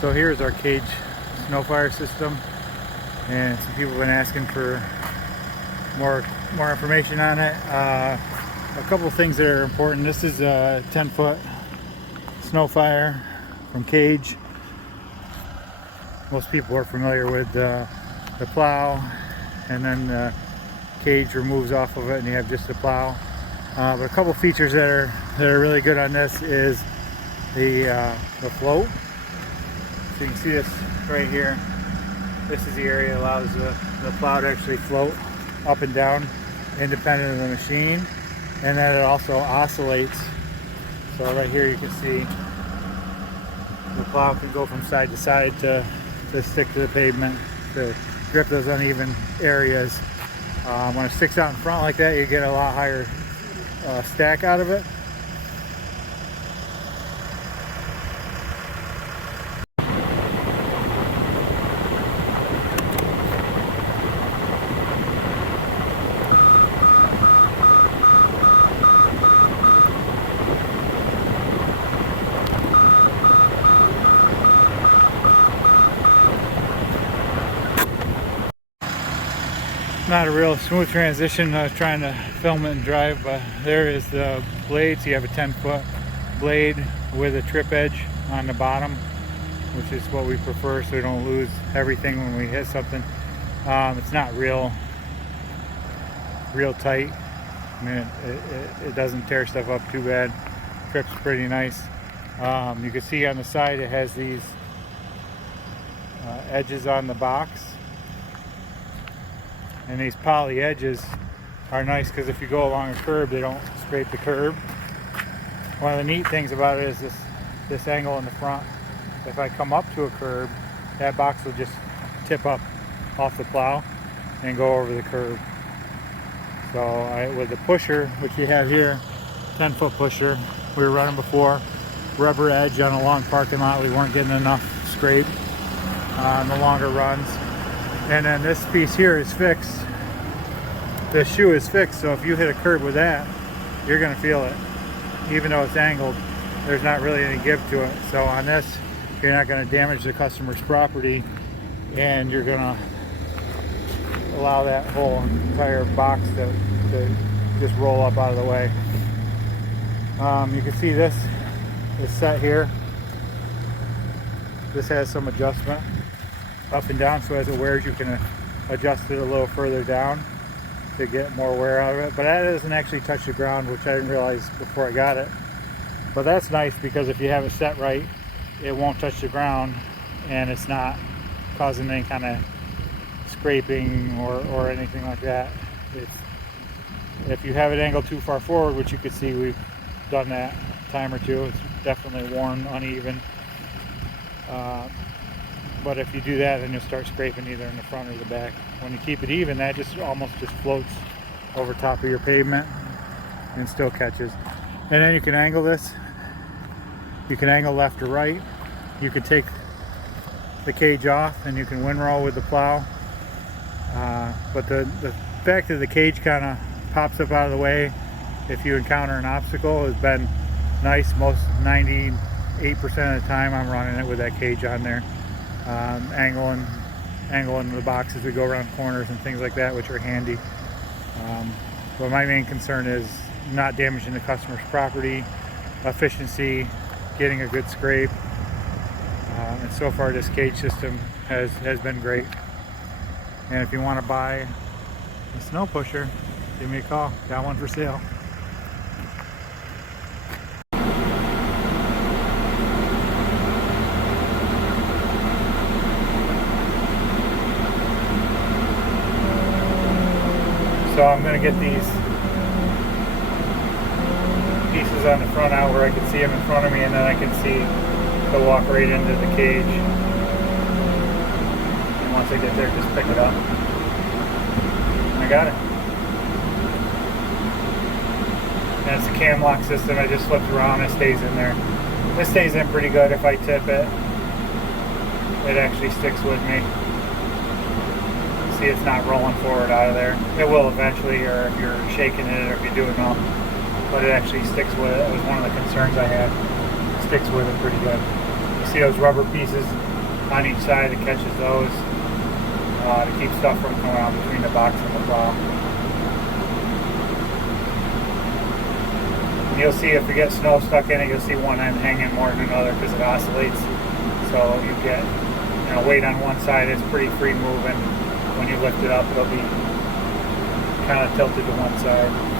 So here's our Kage Snowfire System, and some people have been asking for more information on it. A couple of things that are important. This is a 10-foot Snowfire from Kage. Most people are familiar with the plow, and then the cage removes off of it and you have just the plow. But a couple features that are really good on this is the float. So you can see this right here. This is the area that allows the plow to actually float up and down independent of the machine, and then it also oscillates. So right here you can see the plow can go from side to side to stick to the pavement, to grip those uneven areas. When it sticks out in front like that, you get a lot higher stack out of it. Not a real smooth transition. I was trying to film it and drive, but there is the blade. So you have a 10-foot blade with a trip edge on the bottom, which is what we prefer so we don't lose everything when we hit something. It's not real tight. I mean, it doesn't tear stuff up too bad. Trip's pretty nice. You can see on the side it has these edges on the box. And these poly edges are nice because if you go along a curb, they don't scrape the curb. One of the neat things about it is this angle in the front. If I come up to a curb, that box will just tip up off the plow and go over the curb. So with the pusher, which you have here, 10-foot pusher, we were running before, rubber edge on a long parking lot. We weren't getting enough scrape on the longer runs. And then this piece here is fixed. The shoe is fixed, so if you hit a curb with that, you're going to feel it. Even though it's angled, there's not really any give to it. So on this, you're not going to damage the customer's property, and you're going to allow that whole entire box to just roll up out of the way. You can see this is set here. This has some adjustment up and down, so as it wears you can adjust it a little further down to get more wear out of it. But that doesn't actually touch the ground, which I didn't realize before I got it. But that's nice because if you have it set right, it won't touch the ground and it's not causing any kind of scraping or anything like that. If you have it angled too far forward, which you can see we've done that a time or two, it's definitely worn uneven. But if you do that, then you'll start scraping either in the front or the back. When you keep it even, that just almost floats over top of your pavement and still catches. And then you can angle this. You can angle left or right. You can take the cage off and you can windrow with the plow. But the fact that the cage kind of pops up out of the way if you encounter an obstacle has been nice. Most 98% of the time I'm running it with that cage on there. Angling the box as we go around corners and things like that, which are handy. But my main concern is not damaging the customer's property, efficiency, getting a good scrape. And so far this Kage system has been great. And if you want to buy a snow pusher, give me a call. Got one for sale. So I'm going to get these pieces on the front out where I can see them in front of me, and then I can see they'll walk right into the cage. And once I get there, just pick it up. I got it. And it's a cam lock system. I just flipped around, it stays in there. This stays in pretty good. If I tip it, it actually sticks with me. See, it's not rolling forward out of there. It will eventually, or if you're shaking it, or if you're doing all. But it actually sticks with it. It was one of the concerns I had. It sticks with it pretty good. see those rubber pieces on each side. It catches those to keep stuff from coming out between the box and the plow. And you'll see if you get snow stuck in it, you'll see one end hanging more than another because it oscillates. So you get weight on one side. It's pretty free moving. When you lift it up, it'll be kind of tilted to one side.